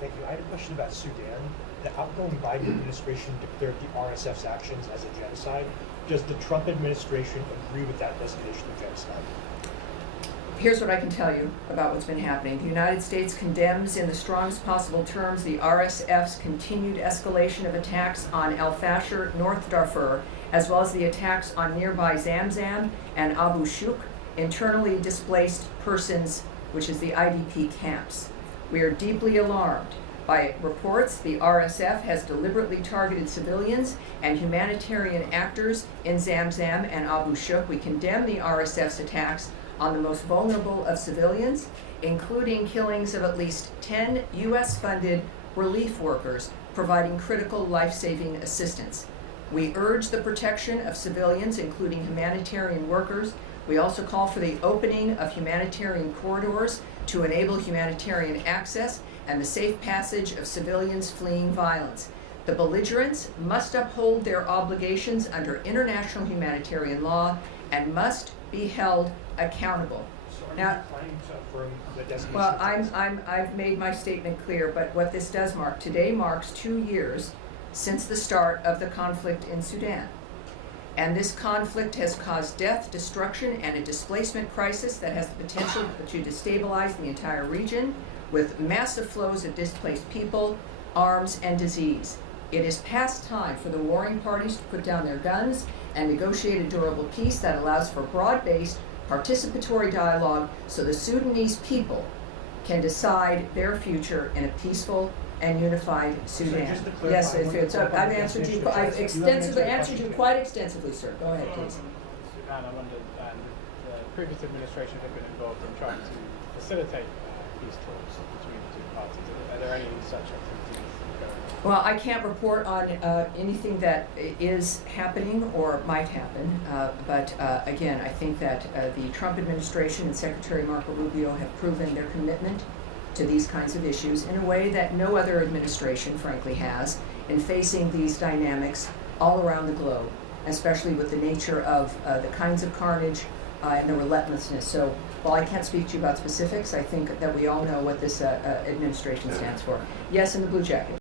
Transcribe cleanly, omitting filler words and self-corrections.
Thank you. I had a question about Sudan. The outgoing Biden administration declared the RSF's actions as a genocide. Does the Trump administration agree with that designation of genocide? Here's what I can tell you about what's been happening. The United States condemns in the strongest possible terms the RSF's continued escalation of attacks on El Fasher, North Darfur, as well as the attacks on nearby Zamzam and Abu Shuk, internally displaced persons, which is the IDP camps. We are deeply alarmed by reports the RSF has deliberately targeted civilians and humanitarian actors in Zamzam and Abu Shuk. We condemn the RSF's attacks on the most vulnerable of civilians, including killings of at least 10 U.S.-funded relief workers providing critical life-saving assistance. We urge the protection of civilians, including humanitarian workers. We also call for the opening of humanitarian corridors to enable humanitarian access and the safe passage of civilians fleeing violence. The belligerents must uphold their obligations under international humanitarian law and must be held accountable. So are Now, you planning to affirm the designation? well, I've made my statement clear, but what this does mark, today marks 2 years since the start of the conflict in Sudan. And this conflict has caused death, destruction, and a displacement crisis that has the potential to destabilize the entire region with massive flows of displaced people, arms, and disease. It is past time for the warring parties to put down their guns and negotiate a durable peace that allows for broad-based participatory dialogue so the Sudanese people can decide their future in a peaceful and unified Sudan. So just to clarify, Yes, I've answered you. I've extensively answered you quite extensively, sir. Go ahead, please. Sudan, I wonder, the previous administration had been involved in trying to facilitate peace talks between the two parties. Are there any such activities going on? Well, I can't report on anything that is happening or might happen, but again, I think that the Trump administration and Secretary Marco Rubio have proven their commitment to these kinds of issues in a way that no other administration, frankly, has in facing these dynamics all around the globe, especially with the nature of the kinds of carnage and the relentlessness. So while I can't speak to you about specifics, I think that we all know what this administration stands for. Yes, in the blue jacket.